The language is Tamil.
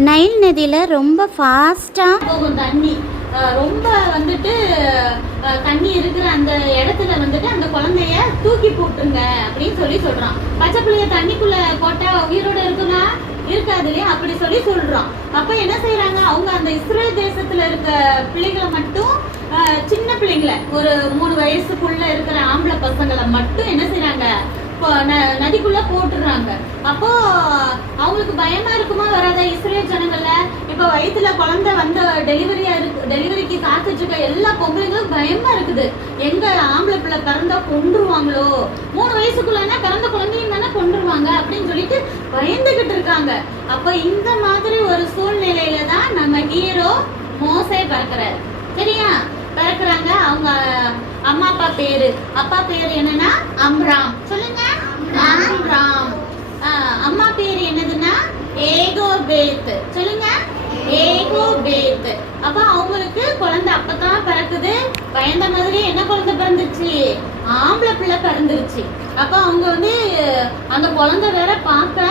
நைல் நதியில் ரொம்ப ஃபாஸ்ட்டாக போகும் தண்ணி. ரொம்ப வந்துட்டு தண்ணி இருக்கிற அந்த இடத்துல வந்துட்டு அந்த குழந்தைய தூக்கி போட்டுருங்க அப்படின்னு சொல்லி சொல்றான். பச்சை பிள்ளைய தண்ணிக்குள்ள போட்டா உயிரோட இருக்குமா? இருக்காது இல்லையா? அப்படி சொல்லி சொல்கிறோம் அப்ப என்ன செய்யறாங்க அவங்க அந்த இஸ்ரேல் தேசத்துல இருக்க பிள்ளைகளை மட்டும் சின்ன பிள்ளைங்களை ஒரு மூணு வயசுக்குள்ள இருக்கிற ஆம்பளை பசங்களை மட்டும் என்ன செய்யறாங்க இப்போ ந- நதிக்குள்ள போட்டுடுறாங்க. அப்போ உங்களுக்கு பயமா இருக்குமா வராத? இஸ்ரேல் ஜனங்கள்ல? இப்ப வயித்துல குழந்தை வந்த டெலிவரியா இருக்கு டெலிவரிக்கு காத்துட்டு இருக்க எல்லா பொம்பளைங்களும் பயமா இருக்குது. எங்க ஆம்பளை பிள்ளை பிறந்தா கொன்றுவாங்களோ? மூணு வயசுக்குள்ளனா பிறந்த குழந்தையும் தானே கொண்டுருவாங்க அப்படின்னு சொல்லிட்டு பயந்துகிட்டு இருக்காங்க. அப்ப இந்த மாதிரி ஒரு சூழ்நிலையில தான் நம்ம ஹீரோ மோசே பிறக்கிறாரு. சரியா? பிறக்குறாங்க. அவங்க அம்மா அப்பா பேரு. அப்பா பேரு என்னன்னா அம்ராம் ஆஹ் அம்மா பேரு என்னதுன்னா பேத்து. சொல்லுங்க. பேத்து. அப்ப அவங்களுக்கு குழந்தை அப்பதான் பிறக்குது. பயந்த மாதிரி என்ன குழந்தை பிறந்துச்சு ஆம்பளை பிள்ளை பிறந்துருச்சு. அப்ப அவங்க வந்து அந்த குழந்தை வேற பார்க்க